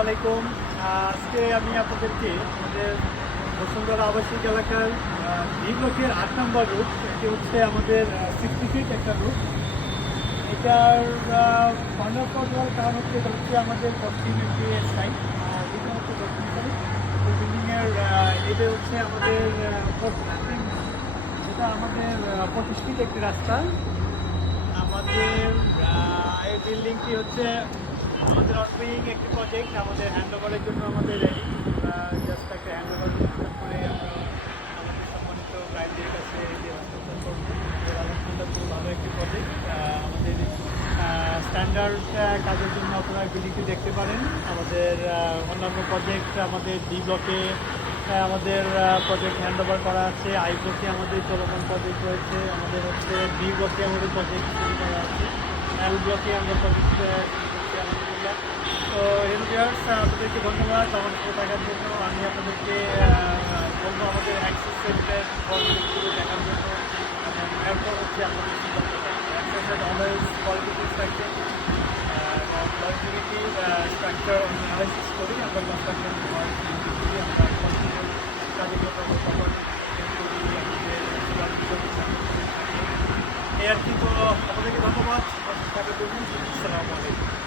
আসসালামাইকুম। আজকে আমি আপনাদেরকে আমাদের বসুন্ধরা আবাসিক এলাকার বি ব্লকের ৮ নম্বর রুট, এটি হচ্ছে আমাদের 60 ফিট একটা রুট। এটার কর্নার হওয়ার কারণ হচ্ছে এটা হচ্ছে আমাদের পশ্চিম এমপি সাইড, এটা হচ্ছে দক্ষিণ সাইড। এই বিল্ডিংয়ের এটা হচ্ছে আমাদের যেটা আমাদের 25 ফিট একটি রাস্তা। আমাদের এই বিল্ডিংটি হচ্ছে আমাদের অনগোয়িং একটি প্রজেক্ট। আমাদের হ্যান্ডওভারের জন্য আমাদের রেডি, জাস্ট একটা হ্যান্ডওভার করে আমরা আমাদের সম্মানিত ক্লায়েন্টের কাছে যে হস্তান্তর করবো। আমাদের আলহামদুলিল্লাহ খুব ভালো একটি প্রজেক্ট। আমাদের স্ট্যান্ডার্ড কাজের জন্য আপনারা বিল্ডিংটি দেখতে পারেন। আমাদের অন্যান্য প্রজেক্ট আমাদের ডি ব্লকে আমাদের প্রজেক্ট হ্যান্ডওভার করা আছে। আই ব্লকে আমাদের চলমান প্রজেক্ট রয়েছে। আমাদের হচ্ছে বি ব্লকে আমাদের প্রজেক্ট শুরু করা আছে। এল ব্লকে আমরা প্রজেক্ট আলহামদুলিল্লাহ। তো হেলথ আপনাদেরকে ধন্যবাদ আমার সাথে থাকার জন্য। আমি আপনাদেরকে বলবো আমাদের অ্যাক্সেস সেন্টার প্রজেক্টগুলো দেখার জন্য। এরপর হচ্ছে আমাদের অ্যাক্সেসের অলওয়েজ কোয়ালিটি ইনস্ট্রাকশন এবং লজিবিলিটি স্ট্রাকচার অ্যানালাইসিস করি। আমরা কনস্ট্রাকশন আমরা কন্টিনিউ কাজগুলো করি আমাদের এই আর কি। তো আপনাদেরকে ধন্যবাদ থাকার জন্য। আসসালামু আলাইকুম।